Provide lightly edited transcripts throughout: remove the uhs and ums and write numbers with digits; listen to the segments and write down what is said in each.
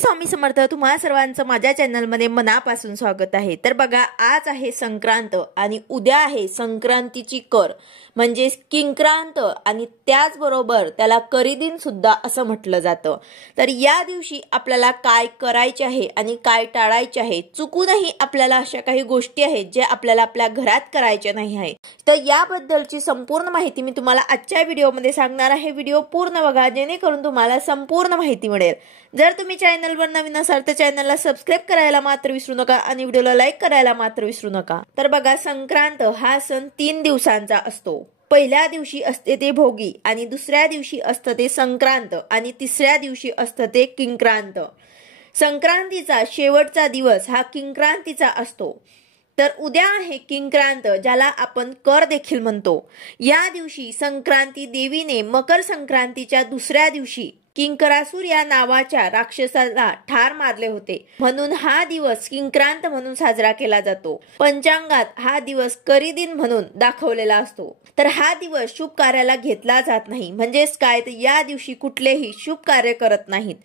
स्वामी समर्थ तुम्हा सर्वांचं माझ्या चॅनलमध्ये मनापासून स्वागत आहे। तर बघा, आज आहे संक्रांत आणि उद्या आहे संक्रांतीची कर म्हणजे किंक्रांत आणि त्याचबरोबर त्याला करीदिन सुद्धा असं म्हटलं जातं। तर या दिवशी आपल्याला काय करायचे आहे आणि काय टाळायचे आहे, चुकूनही आपल्याला अशा काही गोष्टी आहेत जे आपल्याला आपल्या घरात करायच्या नाही आहे। तर याबद्दलची संपूर्ण माहिती मी तुम्हाला आजच्या व्हिडिओमध्ये सांगणार आहे। व्हिडिओ पूर्ण बघा जेणेकरून तुम्हाला संपूर्ण माहिती मिळेल। जर तुम्ही चॅनलवर नवीन असाल तर चॅनलला सबस्क्राइब करायला मात्र विसरू नका आणि व्हिडिओला लाईक करायला मात्र विसरू नका। तर बघा, संक्रांत हा सण 3 दिवसांचा असतो। पहिल्या दिवशी असते ते भोगी आणि दुसऱ्या दिवशी असते ते संक्रांत आणि तिसऱ्या दिवशी असते ते किंक्रांत। संक्रांतीचा शेवटचा दिवस हा किंक्रांतीचा असतो। तर उद्या आहे किंक्रांत, ज्याला आपण कर देखील म्हणतो। या दिवशी संक्रांती देवीने मकर संक्रांतीच्या दुसऱ्या दिवशी किंकरासुर या नावाच्या राक्षसाला ठार मारले होते, म्हणून हा दिवस किंक्रांत म्हणून साजरा केला जातो। पंचांगात हा दिवस करीदिन म्हणून दाखवलेला असतो। तर हा दिवस शुभ कार्याला घेतला जात नाही, म्हणजेच काय, तर या दिवशी कुठलेही शुभ कार्य करत नाहीत।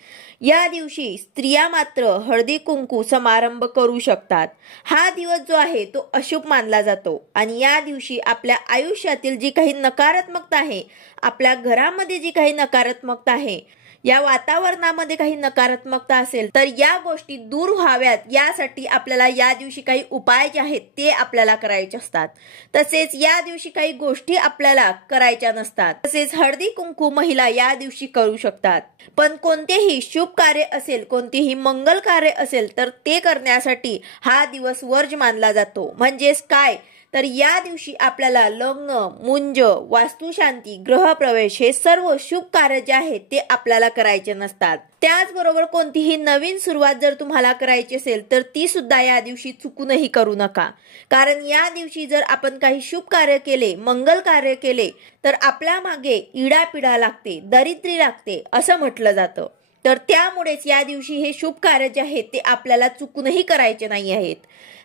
या दिवशी स्त्रिया मात्र हळदी कुंकू समारंभ करू शकतात। हा दिवस जो आहे तो अशुभ मानला जातो आणि या दिवशी आपल्या आयुष्यातील जी काही नकारात्मकता आहे, आपल्या घरामध्ये जी काही नकारात्मकता आहे, या वातावरणामध्ये काही नकारात्मकता असेल तर या गोष्टी दूर व्हाव्यात यासाठी आपल्याला या दिवशी काही उपाय जे आहेत ते आपल्याला करायचे असतात। तसेच या दिवशी काही गोष्टी आपल्याला करायच्या नसतात। तसेच हळदी कुंकू महिला या दिवशी करू शकतात, पण कोणतेही शुभ कार्य असेल, कोणतेही मंगल कार्य असेल तर ते करण्यासाठी हा दिवस वर्ज मानला जातो। म्हणजेच काय, तर या दिवशी आपल्याला लग्न, मुंज, वास्तुशांती, गृहप्रवेश हे सर्व शुभ कार्य जे आहेत ते आपल्याला करायचे नसतात। त्याचबरोबर कोणतीही नवीन सुरुवात जर तुम्हाला करायची असेल तर ती सुद्धा या दिवशी चुकूनही करू नका, कारण या दिवशी जर आपण काही शुभ कार्य केले, मंगल कार्य केले तर आपल्या मागे इडापिडा लागते, दरिद्री लागते असं म्हटलं जातं। तर त्यामुळेच या दिवशी हे शुभ कार्य जे आहेत ते आपल्याला चुकूनही करायचे नाही आहेत।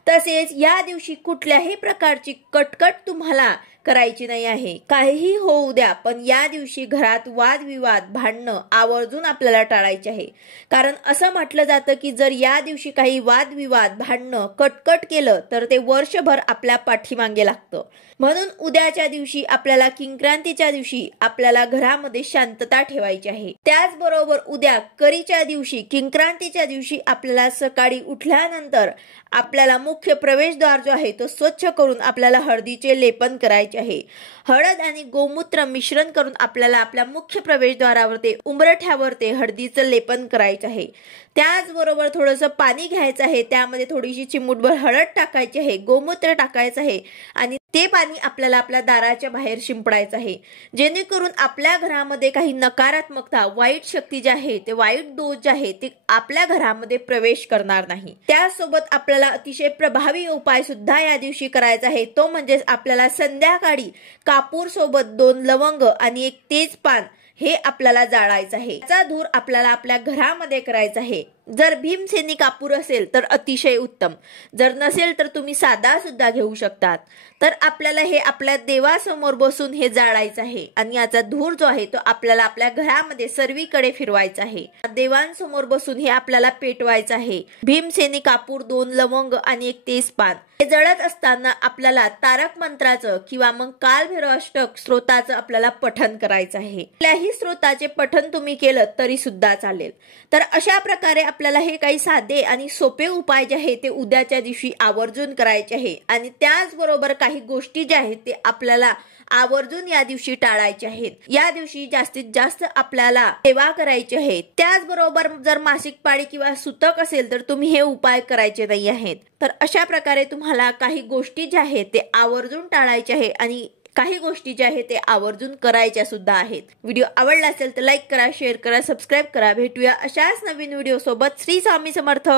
तसेच या दिवशी कुठल्याही प्रकारची कटकट तुम्हाला करायची नाही आहे। काहीही होऊ द्या, पण या दिवशी घरात वादविवाद, भांडणं आवर्जून आपल्याला टाळायचे आहे। कारण असं म्हटलं जातं की जर या दिवशी काही वादविवाद, भांडणं, कटकट केलं तर ते वर्षभर आपल्या पाठीमागे लागतं। म्हणून उद्याच्या दिवशी आपल्याला किंक्रांतीच्या दिवशी आपल्याला घरामध्ये शांतता ठेवायची आहे। त्याचबरोबर उद्या करीच्या दिवशी, किंक्रांतीच्या दिवशी आपल्याला सकाळी उठल्यानंतर आपल्याला मुख्य प्रवेशद्वार जो आहे तो स्वच्छ करून आपल्याला हळदीचे लेपन करायचे आहे। हळद आणि गोमूत्र मिश्रण करून आपल्याला आपल्या मुख्य प्रवेशद्वारावर ते उंबरठ्यावर ते हळदीचं लेपन करायचं आहे। त्याचबरोबर थोडंसं पाणी घ्यायचं आहे, त्यामध्ये थोडीशी चिमूटभर हळद टाकायची आहे, गोमूत्र टाकायचं आहे आणि ते पाणी आपल्याला आपल्या दाराच्या बाहेर शिंपडायचं आहे, जेणेकरून आपल्या घरामध्ये काही नकारात्मकता, वाईट शक्ती जे आहे ते वाईट दोष जे आहे ते आपल्या घरामध्ये प्रवेश करणार नाही। त्यासोबत आपल्याला अतिशय प्रभावी उपाय सुद्धा या दिवशी करायचा आहे, तो म्हणजे आपल्याला संध्याकाळी कापूर सोबत 2 लवंग आणि 1 तेजपान हे आपल्याला जाळायचं आहे। याचा धूर आपल्याला आपल्या घरामध्ये करायचा आहे। जर भीमसेनी कापूर असेल तर अतिशय उत्तम, जर नसेल तर तुम्ही साधा सुद्धा घेऊ शकतात। तर आपल्याला हे आपल्या देवासमोर बसून हे जाळायचं आहे आणि याचा धूर जो आहे तो आपल्याला आपल्या घरामध्ये सर्वीकडे फिरवायचा आहे। देवांसमोर बसून हे आपल्याला पेटवायचं आहे। भीमसेनी कापूर, 2 लवंग आणि 1 तेजपान हे जळत असताना आपल्याला तारक मंत्राचं किंवा मग कालभैरवाष्टक स्तोत्राचं आपल्याला पठण करायचं आहे। कुठल्याही स्तोत्राचे पठण तुम्ही केलं तरी सुद्धा चालेल। तर अशा प्रकारे आपल्याला हे काही साधे आणि सोपे उपाय जे आहेत ते उद्याच्या दिवशी आवर्जून करायचे आहे आणि त्याचबरोबर काही गोष्टी ज्या आहेत ते आपल्याला आवर्जून या दिवशी टाळायचे आहेत। या दिवशी जास्तीत जास्त आपल्याला सेवा करायची आहे। त्याचबरोबर जर मासिक पाळी किंवा सुतक असेल तर तुम्ही हे उपाय करायचे नाही आहेत। तर अशा प्रकारे तुम्हाला काही गोष्टी ज्या आहेत ते आवर्जून टाळायचे आहे आणि काही गोष्टी ज्या आहेत ते आवर्जून करायच्या सुद्धा आहेत। व्हिडिओ आवडला असेल तर लाईक करा, शेअर करा, सबस्क्राइब करा। भेटूया अशाच नवीन व्हिडिओ सोबत। श्री स्वामी समर्थ।